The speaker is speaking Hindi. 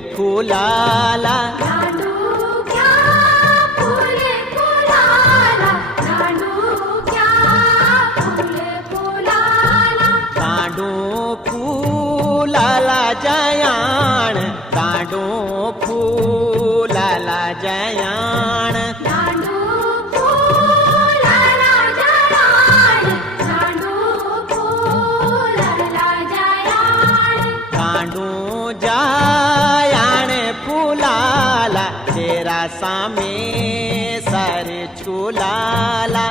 फुलाला दांडू क्या फुले फुलाला दांडू क्या फुले फुलाला दांडू फुलाला जयाण दांडू फुलाला जयाण दांडू फुलाला जयाण दांडू फुलाला जयाण दांडू जयाण फुलाला तेरा सामे सर झुलाला